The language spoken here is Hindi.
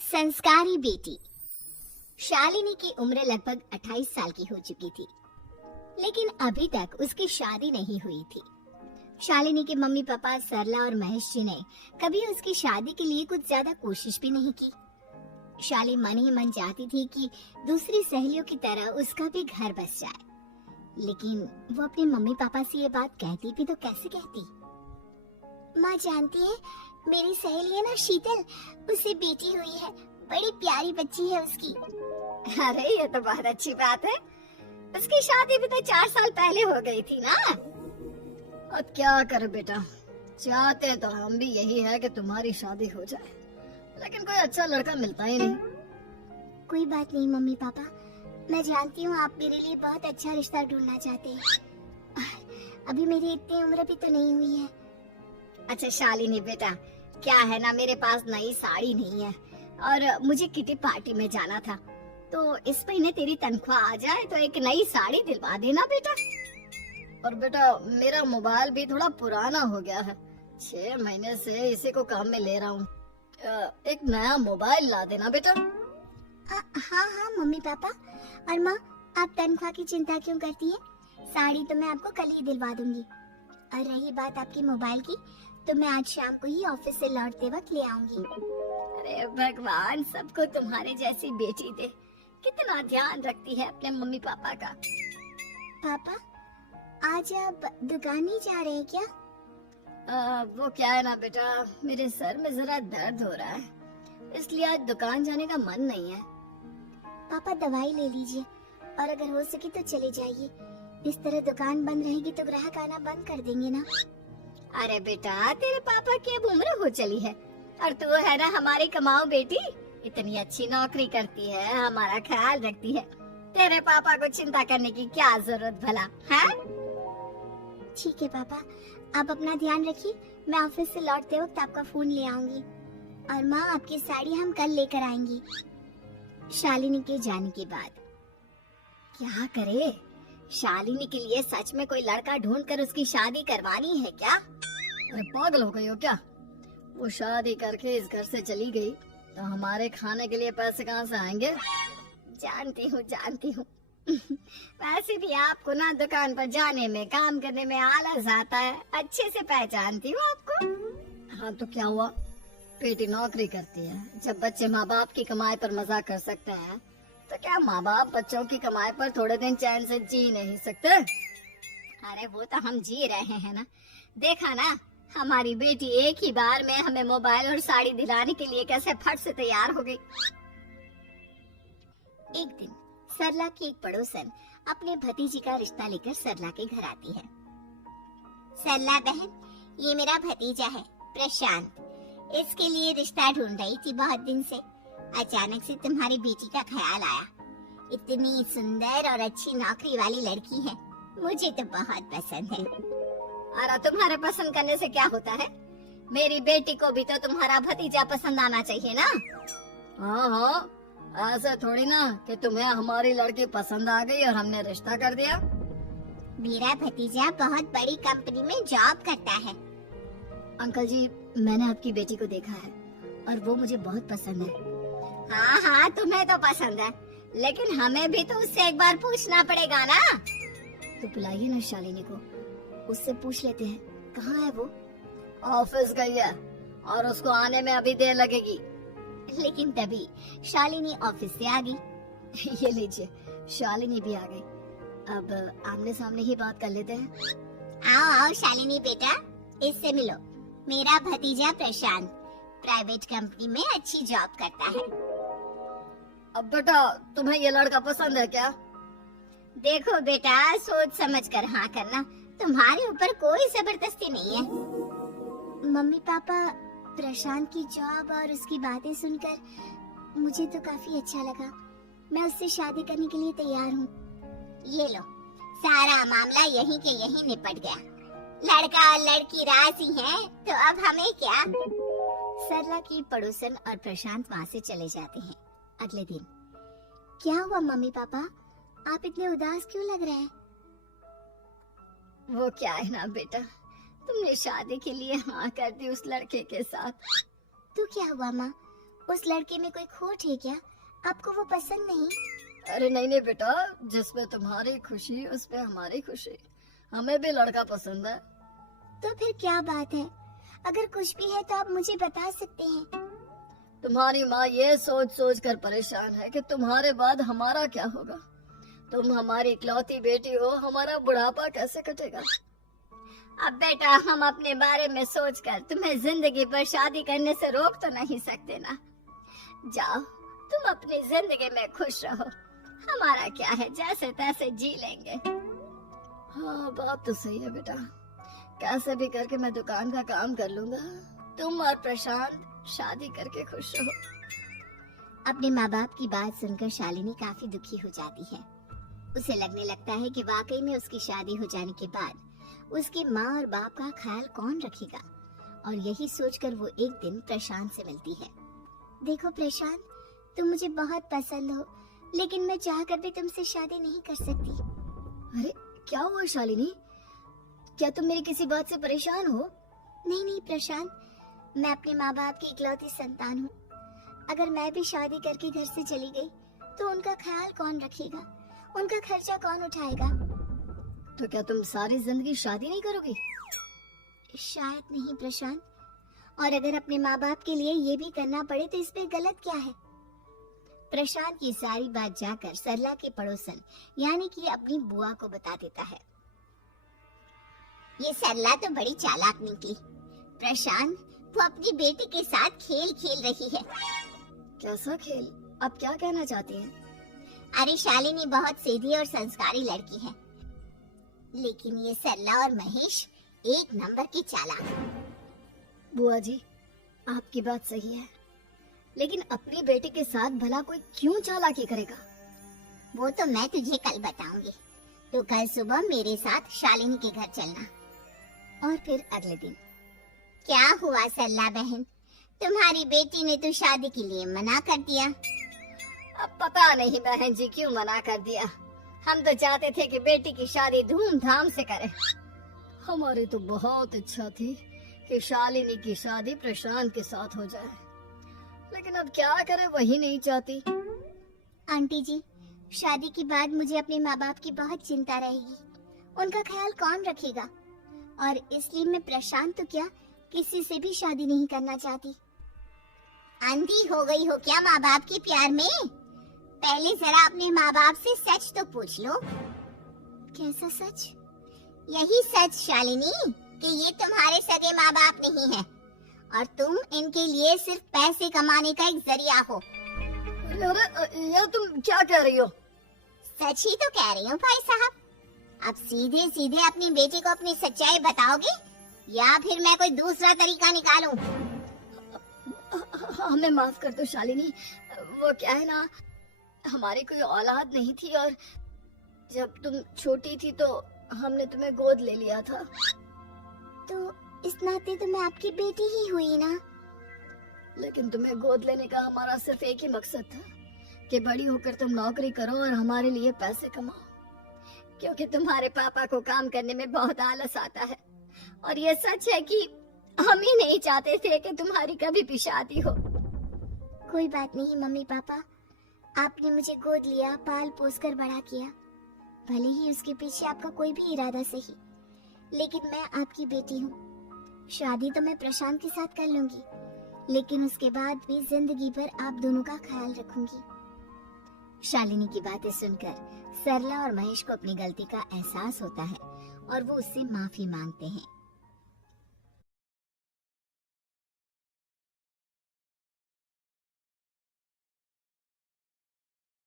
संस्कारी बेटी। शालिनी की उम्र लगभग 28 साल की हो चुकी थी, लेकिन अभी तक उसकी शादी नहीं हुई थी। शालिनी के मम्मी पापा सरला और महेश जी ने कभी उसकी शादी के लिए कुछ ज्यादा कोशिश भी नहीं की। शाली मन ही मन चाहती थी कि दूसरी सहेलियों की तरह उसका भी घर बस जाए, लेकिन वो अपने मम्मी पापा से ये बात कहती भी तो कैसे कहती। माँ जानती है, मेरी सहेली है ना शीतल, उससे बेटी हुई है, बड़ी प्यारी बच्ची है उसकी। अरे ये तो बहुत अच्छी बात है। उसकी शादी भी तो 4 साल पहले हो गई थी ना। अब क्या करे बेटा, चाहते तो हम भी यही है कि तुम्हारी शादी हो जाए, लेकिन कोई अच्छा लड़का मिलता ही नहीं। कोई बात नहीं मम्मी पापा, मैं जानती हूँ आप मेरे लिए बहुत अच्छा रिश्ता ढूंढना चाहते हैं। अभी मेरी इतनी उम्र भी तो नहीं हुई है। अच्छा शालिनी बेटा, क्या है ना, मेरे पास नई साड़ी नहीं है और मुझे किटी पार्टी में जाना था, तो इस महीने तेरी तनख्वाह आ जाए तो एक नई साड़ी दिलवा देना बेटा। और बेटा मेरा मोबाइल भी थोड़ा पुराना हो गया है, 6 महीने से इसी को काम में ले रहा हूँ, एक नया मोबाइल ला देना बेटा। हाँ हाँ मम्मी पापा। और माँ, आप तनख्वाह की चिंता क्यों करती हैं? साड़ी तो मैं आपको कल ही दिलवा दूंगी। और रही बात आपकी मोबाइल की, तो मैं आज शाम को ही ऑफिस से लौटते वक्त ले आऊंगी। अरे भगवान सबको तुम्हारे जैसी बेटी दे, कितना ध्यान रखती है अपने मम्मी पापा का। पापा, आज आप दुकान नहीं जा रहे हैं क्या? वो क्या है ना बेटा, मेरे सर में जरा दर्द हो रहा है, इसलिए आज दुकान जाने का मन नहीं है। पापा दवाई ले लीजिए और अगर हो सके तो चले जाइए। इस तरह दुकान बंद रहेगी तो ग्राहक आना बंद कर देंगे ना। अरे बेटा तेरे पापा की अब उम्र हो चली है और तू है ना हमारी कमाऊ बेटी, इतनी अच्छी नौकरी करती है, हमारा ख्याल रखती है, तेरे पापा को चिंता करने की क्या जरूरत भला है? ठीक है पापा, आप अपना ध्यान रखिए, मैं ऑफिस से लौटते वक्त आपका फोन ले आऊंगी। और माँ, आपकी साड़ी हम कल लेकर आएंगी। शालिनी के जाने के बाद क्या करे, शालिनी के लिए सच में कोई लड़का ढूंढकर उसकी शादी करवानी है क्या? अरे पागल हो गई हो क्या? वो शादी करके इस घर से चली गई तो हमारे खाने के लिए पैसे कहाँ से आएंगे? जानती हूँ वैसे भी आपको ना दुकान पर जाने में, काम करने में आलस आता है, अच्छे से पहचानती हूँ आपको। हाँ तो क्या हुआ, बेटी नौकरी करती है, जब बच्चे माँ बाप की कमाई पर मजाक कर सकते हैं तो क्या माँ बाप बच्चों की कमाई पर थोड़े दिन चैन से जी नहीं सकते? अरे वो तो हम जी रहे हैं ना, देखा ना हमारी बेटी एक ही बार में हमें मोबाइल और साड़ी दिलाने के लिए कैसे फट से तैयार हो गई। एक दिन सरला की एक पड़ोसन अपने भतीजी का रिश्ता लेकर सरला के घर आती है। सरला बहन, ये मेरा भतीजा है प्रशांत, इसके लिए रिश्ता ढूंढ रही थी बहुत दिन से। अचानक से तुम्हारी बेटी का ख्याल आया। इतनी सुंदर और अच्छी नौकरी वाली लड़की है, मुझे तो बहुत पसंद है। अरे तुम्हारे पसंद करने से क्या होता है, मेरी बेटी को भी तो तुम्हारा भतीजा पसंद आना चाहिए ना। हाँ हाँ, ऐसा थोड़ी ना कि तुम्हें हमारी लड़की पसंद आ गई और हमने रिश्ता कर दिया। मेरा भतीजा बहुत बड़ी कंपनी में जॉब करता है। अंकल जी, मैंने आपकी बेटी को देखा है और वो मुझे बहुत पसंद है। हाँ हाँ, तुम्हें तो पसंद है, लेकिन हमें भी तो उससे एक बार पूछना पड़ेगा ना। तो बुलाइए ना शालिनी को, उससे पूछ लेते हैं कहाँ है वो। ऑफिस गई है और उसको आने में अभी देर लगेगी। लेकिन तभी शालिनी ऑफिस से आ गई। ये लीजिए, शालिनी भी आ गई, अब आमने सामने ही बात कर लेते हैं। आओ आओ शालिनी बेटा, इससे मिलो, मेरा भतीजा प्रशांत प्राइवेट कंपनी में अच्छी जॉब करता है। अब बेटा तुम्हें ये लड़का पसंद है क्या? देखो बेटा, सोच समझ कर हाँ करना, तुम्हारे ऊपर कोई जबरदस्ती नहीं है। मम्मी पापा, प्रशांत की जॉब और उसकी बातें सुनकर मुझे तो काफी अच्छा लगा। मैं उससे शादी करने के लिए तैयार हूँ। ये लो, सारा मामला यहीं के यहीं निपट गया। लड़का और लड़की राजी हैं, तो अब हमें क्या। सरला की पड़ोसन और प्रशांत वहाँ से चले जाते हैं। अगले दिन, क्या हुआ मम्मी पापा, आप इतने उदास क्यों लग रहे हैं? वो क्या है ना बेटा, तुमने शादी के लिए हाँ कर दी उस लड़के के साथ। तो क्या हुआ माँ, उस लड़के में कोई खोट है क्या? आपको वो पसंद नहीं? अरे नहीं नहीं बेटा, जिसमें तुम्हारी खुशी उसमें हमारी खुशी। हमें भी लड़का पसंद है। तो फिर क्या बात है? अगर कुछ भी है तो आप मुझे बता सकते हैं। तुम्हारी माँ ये सोच सोच कर परेशान है कि तुम्हारे बाद हमारा क्या होगा। तुम हमारी इकलौती बेटी हो, हमारा बुढ़ापा कैसे कटेगा। अब बेटा, हम अपने बारे में सोचकर तुम्हें जिंदगी पर शादी करने से रोक तो नहीं सकते ना। जाओ, तुम अपनी जिंदगी में खुश रहो, हमारा क्या है, जैसे तैसे जी लेंगे। हाँ, बात तो सही है बेटा। कैसे भी करके मैं दुकान का काम कर लूंगा। तुम और प्रशांत शादी करके खुश रहो। अपने माँ बाप की बात सुनकर शालिनी काफी दुखी हो जाती है। उसे लगने लगता है कि वाकई में उसकी शादी हो जाने के बाद उसकी माँ और बाप का ख्याल कौन रखेगा। और यही सोचकर वो एक दिन प्रशांत से मिलती है। देखो प्रशांत, तुम मुझे बहुत पसंद हो, लेकिन मैं चाहकर भी तुमसे शादी नहीं कर सकती। अरे क्या हुआ शालिनी? क्या तुम मेरी किसी बात से परेशान हो? नहीं नहीं प्रशांत, मैं अपने माँ बाप की इकलौती संतान हूँ। अगर मैं भी शादी करके घर से चली गई तो उनका ख्याल कौन रखेगा, उनका खर्चा कौन उठाएगा। तो क्या तुम सारी जिंदगी शादी नहीं करोगी? शायद नहीं प्रशांत, और अगर अपने माँ बाप के लिए ये भी करना पड़े तो इसमें गलत क्या है। प्रशांत ये सारी बात जाकर सरला के पड़ोसन यानी कि अपनी बुआ को बता देता है। ये सरला तो बड़ी चालाक निकली। प्रशांत, वो अपनी बेटी के साथ खेल खेल रही है। कैसा खेल? आप क्या कहना चाहती हैं? अरे शालिनी बहुत सीधी और संस्कारी लड़की है, लेकिन ये सरला और महेश एक नंबर की चालाक। बुआ जी, आपकी बात सही है, लेकिन अपनी बेटी के साथ भला कोई क्यों चालाकी करेगा? वो तो मैं तुझे कल बताऊंगी। तो कल सुबह मेरे साथ शालिनी के घर चलना। और फिर अगले दिन। क्या हुआ सरला बहन, तुम्हारी बेटी ने तो शादी के लिए मना कर दिया। अब पता नहीं बहन जी क्यों मना कर दिया। हम तो चाहते थे कि बेटी की शादी धूमधाम से करें। हमारी तो बहुत इच्छा थी कि शालिनी की शादी प्रशांत के साथ हो जाए, लेकिन अब क्या करें, वही नहीं चाहती। आंटी जी, शादी के बाद मुझे अपने माँ बाप की बहुत चिंता रहेगी। उनका ख्याल कौन रखेगा, और इसलिए मैं प्रशांत तो क्या किसी से भी शादी नहीं करना चाहती। अंधी हो गई हो क्या माँ बाप के प्यार में? पहले जरा अपने माँ बाप से सच तो पूछ लो। कैसा सच? यही सच शालिनी कि ये तुम्हारे सगे माँ बाप नहीं है और तुम इनके लिए सिर्फ पैसे कमाने का एक जरिया हो। अरे ये तुम क्या कह रही हो? सच ही तो कह रही हूँ भाई साहब। अब सीधे सीधे अपनी बेटी को अपनी सच्चाई बताओगे या फिर मैं कोई दूसरा तरीका निकालूं? हमें माफ कर दो शालिनी, वो क्या है ना, हमारी कोई औलाद नहीं थी और जब तुम छोटी थी तो हमने तुम्हें गोद ले लिया था। तो इस नाते तो मैं आपकी बेटी ही हुई ना। लेकिन तुम्हें गोद लेने का हमारा सिर्फ एक ही मकसद था कि बड़ी होकर तुम नौकरी करो और हमारे लिए पैसे कमाओ, क्योंकि तुम्हारे पापा को काम करने में बहुत आलस आता है। और ये सच है कि हम ही नहीं चाहते थे कि तुम्हारी कभी भी शादी हो। कोई बात नहीं मम्मी पापा, आपने मुझे गोद लिया, पाल पोस कर बड़ा किया। भले ही उसके पीछे आपका कोई भी इरादा सही, लेकिन मैं आपकी बेटी हूँ। शादी तो मैं प्रशांत के साथ कर लूंगी, लेकिन उसके बाद भी जिंदगी भर आप दोनों का ख्याल रखूंगी। शालिनी की बातें सुनकर सरला और महेश को अपनी गलती का एहसास होता है और वो उससे माफी मांगते हैं।